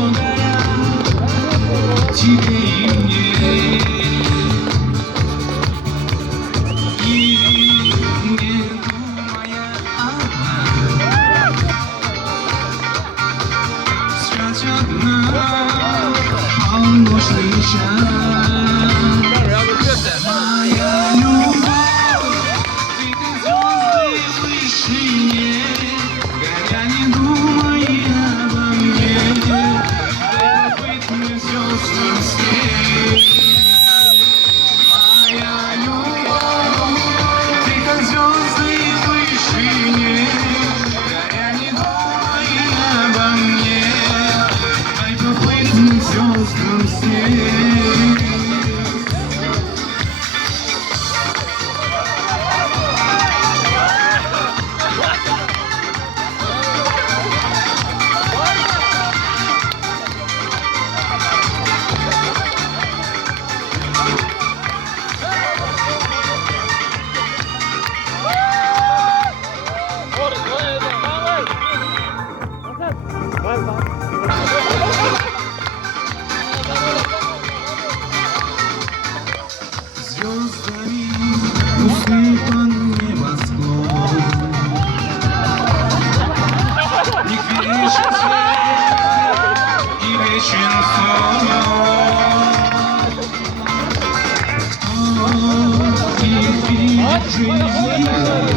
благодаря тебе и мне. И не думая одна, связь одна, полночный час. Моя любовь, ты как звезды в вышине, горя не думай обо мне, дай быть мне звездам свет. Моя любовь, ты как звезды в вышине, горя не думай обо мне, дай поплыть мне звездам свет. Звездами усыпан небосклон, их вечен свет и вечен сон. Их видит жизнь.